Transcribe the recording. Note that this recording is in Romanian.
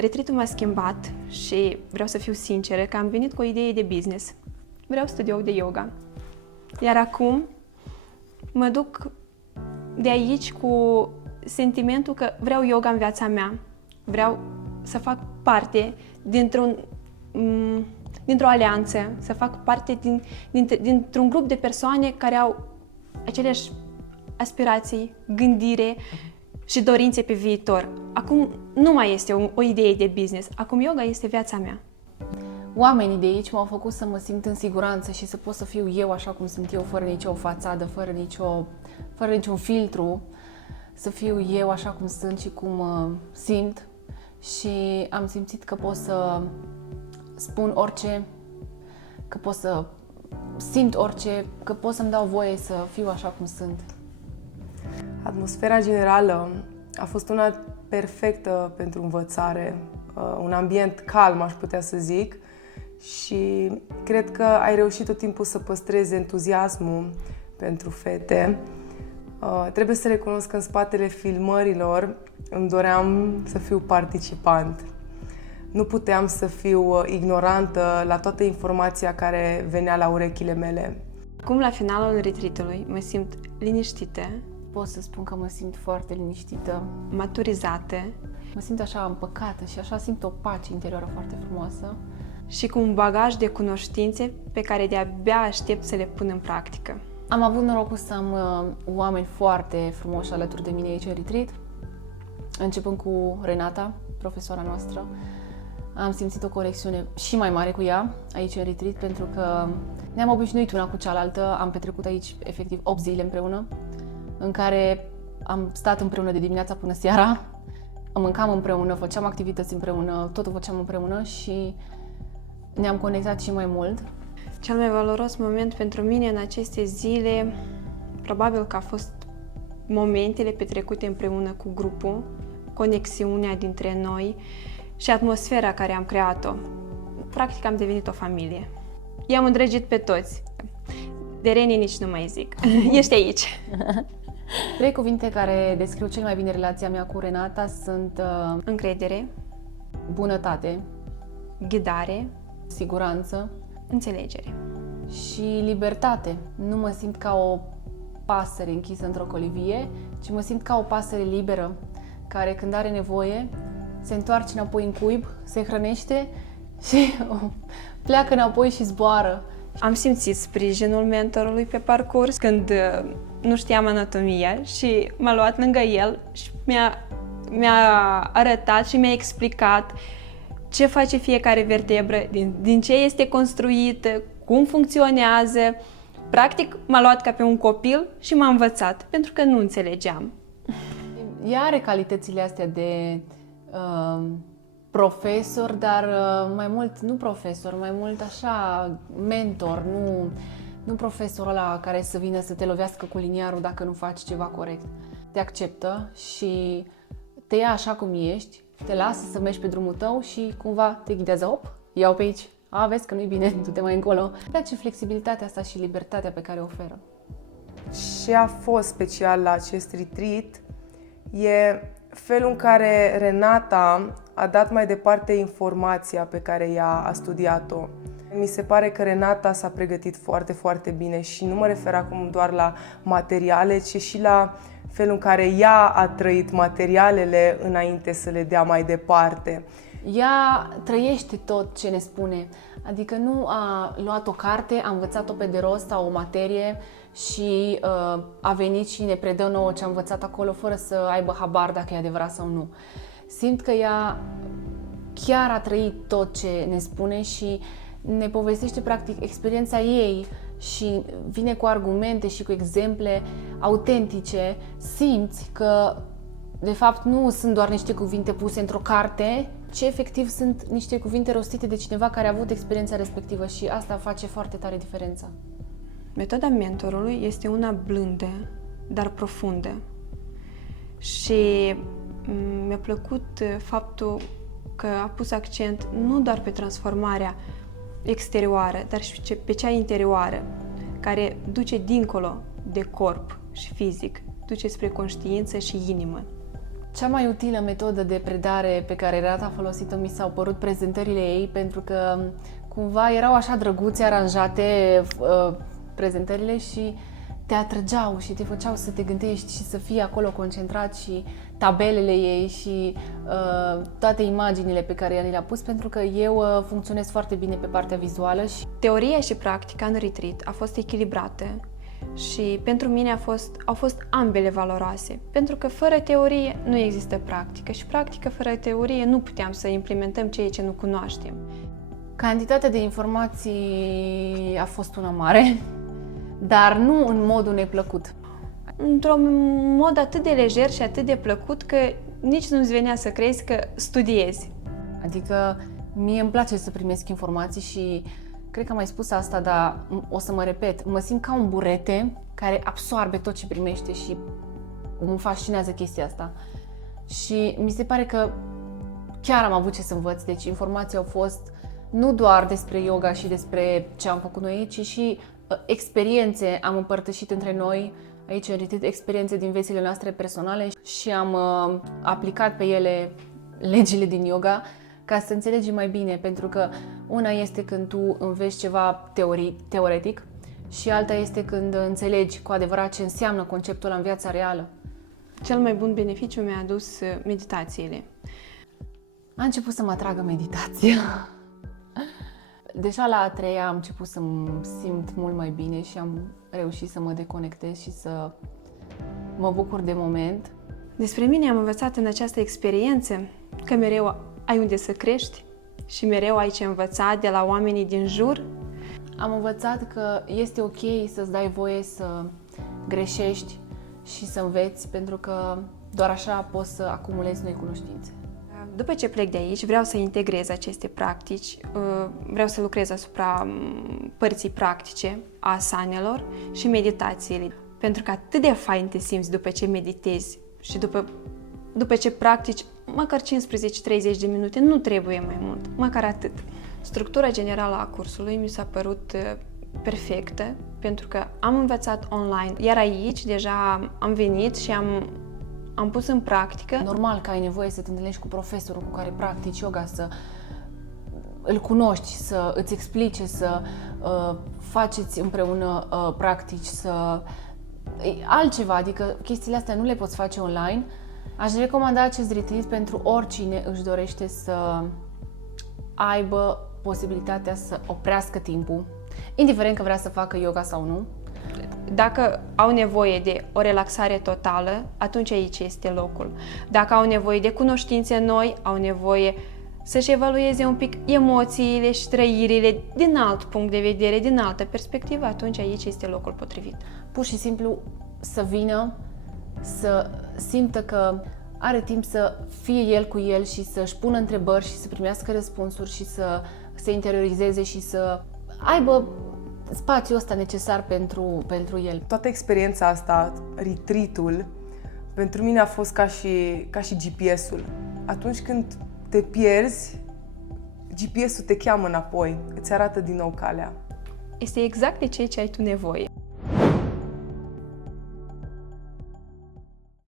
Retreat-ul m-a schimbat și vreau să fiu sinceră că am venit cu o idee de business. Vreau studio de yoga. Iar acum mă duc de aici cu sentimentul că vreau yoga în viața mea. Vreau să fac parte dintr-o alianță, să fac parte dintr-un grup de persoane care au aceleași aspirații, gândire și dorințe pe viitor. Acum nu mai este o idee de business, acum yoga este viața mea. Oamenii de aici m-au făcut să mă simt în siguranță și să pot să fiu eu așa cum sunt eu, fără nicio fațadă, fără niciun filtru, să fiu eu așa cum sunt și cum simt. Și am simțit că pot să spun orice, că pot să simt orice, că pot să-mi dau voie să fiu așa cum sunt. Atmosfera generală a fost una perfectă pentru învățare, un ambient calm, aș putea să zic, și cred că ai reușit tot timpul să păstrezi entuziasmul pentru fete. Trebuie să recunosc că în spatele filmărilor îmi doream să fiu participant. Nu puteam să fiu ignorantă la toată informația care venea la urechile mele. Acum, la finalul retreat-ului, mă simt liniștită, Pot să spun că mă simt foarte liniștită, maturizată mă simt așa împăcată și așa simt o pace interioară foarte frumoasă. și cu un bagaj de cunoștințe pe care de-abia aștept să le pun în practică. Am avut norocul să am oameni foarte frumoși alături de mine aici în retreat, începând cu Renata, profesoara noastră. Am simțit o conexiune și mai mare cu ea aici în retreat, pentru că ne-am obișnuit una cu cealaltă. Am petrecut aici efectiv 8 zile împreună, în care am stat împreună de dimineața până seara, mâncam împreună, făceam activități împreună, totul făceam împreună și ne-am conectat și mai mult. Cel mai valoros moment pentru mine în aceste zile, probabil că a fost momentele petrecute împreună cu grupul, conexiunea dintre noi și atmosfera care am creat-o. Practic am devenit o familie. I-am îndrăgit pe toți. De Reni nici nu mai zic. Ești aici. 3 cuvinte care descriu cel mai bine relația mea cu Renata sunt Încredere, bunătate, ghidare, siguranță înțelegere. și libertate. Nu mă simt ca o pasăre închisă într-o colivie, ci mă simt ca o pasăre liberă, care când are nevoie se întoarce înapoi în cuib, se hrănește și pleacă înapoi și zboară. Am simțit sprijinul mentorului pe parcurs când nu știam anatomia și m-a luat lângă el și mi-a arătat și mi-a explicat ce face fiecare vertebră, din ce este construită, cum funcționează. Practic m-a luat ca pe un copil și m-a învățat, pentru că nu înțelegeam. Ea are calitățile astea de profesor, dar mai mult, nu profesor, mai mult așa mentor, nu profesorul ăla care să vină să te lovească cu liniarul dacă nu faci ceva corect. Te acceptă și te ia așa cum ești, te lasă să mergi pe drumul tău și cumva te ghidează, hop, iau pe aici, vezi că nu-i bine, du-te mai încolo. Îmi place flexibilitatea asta și libertatea pe care o oferă. Ce a fost special la acest retreat e felul în care Renata a dat mai departe informația pe care ea a studiat-o. Mi se pare că Renata s-a pregătit foarte, foarte bine și nu mă refer acum doar la materiale, ci și la felul în care ea a trăit materialele înainte să le dea mai departe. Ea trăiește tot ce ne spune, adică nu a luat o carte, a învățat-o pe de rost sau o materie și a venit și ne predă nouă ce a învățat acolo fără să aibă habar dacă e adevărat sau nu. Simt că ea chiar a trăit tot ce ne spune și ne povestește practic experiența ei și vine cu argumente și cu exemple autentice. Simți că de fapt nu sunt doar niște cuvinte puse într-o carte, ci efectiv sunt niște cuvinte rostite de cineva care a avut experiența respectivă și asta face foarte tare diferența. Metoda mentorului este una blândă, dar profundă. Și mi-a plăcut faptul că a pus accent nu doar pe transformarea exterioară, dar și pe cea interioară, care duce dincolo de corp și fizic, duce spre conștiință și inimă. Cea mai utilă metodă de predare pe care Renata a folosit-o mi s-au părut prezentările ei, pentru că cumva erau așa drăguțe, aranjate prezentările și te atrăgeau și te făceau să te gândești și să fii acolo concentrat, și tabelele ei și toate imaginile pe care ea le-a pus, pentru că eu funcționez foarte bine pe partea vizuală și Teoria și practica în retreat a fost echilibrate și pentru mine au fost ambele valoroase, pentru că fără teorie nu există practică și practică fără teorie nu puteam să implementăm ceea ce nu cunoaștem. cantitatea de informații a fost una mare, dar nu în modul neplăcut. Într-un mod atât de lejer și atât de plăcut că nici nu-ți venea să crezi că studiezi. Adică mie îmi place să primesc informații și cred că am mai spus asta, dar o să mă repet. Mă simt ca un burete care absorbe tot ce primește și mă fascinează chestia asta. Și mi se pare că chiar am avut ce să învăț. Deci informații au fost nu doar despre yoga și despre ce am făcut noi, ci și experiențe am împărtășit între noi aici în retreat, experiențe din viețile noastre personale și am aplicat pe ele legile din yoga ca să înțelegi mai bine, pentru că una este când tu înveți ceva teoretic și alta este când înțelegi cu adevărat ce înseamnă conceptul ăla în viața reală. Cel mai bun beneficiu mi-a adus meditațiile. A început să mă atragă meditația. Deja la a treia am început să mă simt mult mai bine și am reușit să mă deconectez și să mă bucur de moment. Despre mine am învățat în această experiență că mereu ai unde să crești și mereu ai ce învăța de la oamenii din jur. Am învățat că este ok să-ți dai voie să greșești și să înveți, pentru că doar așa poți să acumulezi noi cunoștințe. După ce plec de aici, vreau să integrez aceste practici, vreau să lucrez asupra părții practice a asanelor și meditațiile. Pentru că atât de fain te simți după ce meditezi și după ce practici măcar 15-30 de minute, nu trebuie mai mult, măcar atât. Structura generală a cursului mi s-a părut perfectă, pentru că am învățat online, iar aici deja am venit și am pus în practică. Normal că ai nevoie să te întâlnești cu profesorul cu care practici yoga, să îl cunoști, să îți explice, să faceți împreună practici, să altceva, adică chestiile astea nu le poți face online. Aș recomanda acest retreat pentru oricine își dorește să aibă posibilitatea să oprească timpul, indiferent că vrea să facă yoga sau nu. Dacă au nevoie de o relaxare totală, atunci aici este locul. Dacă au nevoie de cunoștințe noi, au nevoie să-și evalueze un pic emoțiile și trăirile din alt punct de vedere, din altă perspectivă, atunci aici este locul potrivit. Pur și simplu să vină, să simtă că are timp să fie el cu el și să-și pună întrebări și să primească răspunsuri și să se interiorizeze și să aibă spațiul ăsta necesar pentru el. Toată experiența asta, retreat-ul, pentru mine a fost ca și GPS-ul. Atunci când te pierzi, GPS-ul te cheamă înapoi, îți arată din nou calea. Este exact de ceea ce ai tu nevoie.